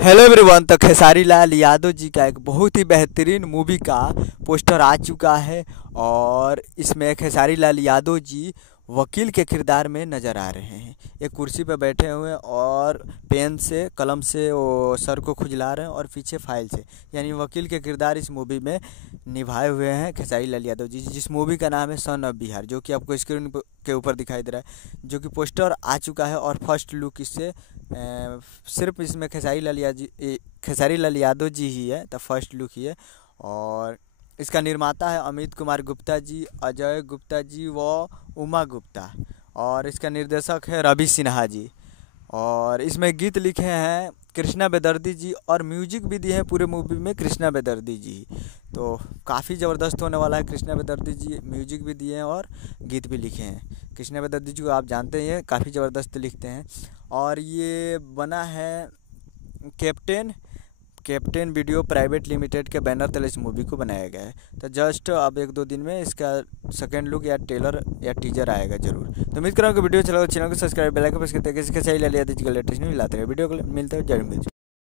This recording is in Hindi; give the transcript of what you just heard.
Hello everyone. तो खेसारी लाल यादव जी का एक बहुत ही बेहतरीन मूवी का पोस्टर आ चुका है और इसमें खेसारी लाल यादव जी वकील के किरदार में नज़र आ रहे हैं। एक कुर्सी पर बैठे हुए हैं और पेन से कलम से वो सर को खुजला रहे हैं और पीछे फाइल से, यानी वकील के किरदार इस मूवी में निभाए हुए हैं खेसारी लाल यादव जी। जिस मूवी का नाम है सन ऑफ बिहार, जो कि आपको स्क्रीन के ऊपर दिखाई दे रहा है, जो कि पोस्टर आ चुका है और फर्स्ट लुक इससे सिर्फ इसमें खेसारी लाल यादव जी ही है, तो फर्स्ट लुक ही है। और इसका निर्माता है अमित कुमार गुप्ता जी, अजय गुप्ता जी व उमा गुप्ता, और इसका निर्देशक है रवि सिन्हा जी। और इसमें गीत लिखे हैं कृष्णा बेदर्दी जी और म्यूजिक भी दिए हैं पूरे मूवी में कृष्णा बेदर्दी जी। तो काफ़ी ज़बरदस्त होने वाला है। कृष्णा बेदर्दी जी म्यूजिक भी दिए हैं और गीत भी लिखे हैं। कृष्णा बेदर्दी जी को आप जानते ही हैं, काफ़ी ज़बरदस्त लिखते हैं। और ये बना है captain captain video private limited के बैनर तले इस मूवी को बनाया गया है। तो जस्ट अब 1-2 दिन में इसका सेकेंड लुक या ट्रेलर या टीजर आएगा जरूर। तो उम्मीद करूँगा वीडियो चला, चैनल को सब्सक्राइब, बेल आइकन प्रेस करते हैं। किसी के सही ले लिया दीजिए, लेटेस्ट नहीं लाते हैं वीडियो को मिलते हैं जरूर मिलते हैं।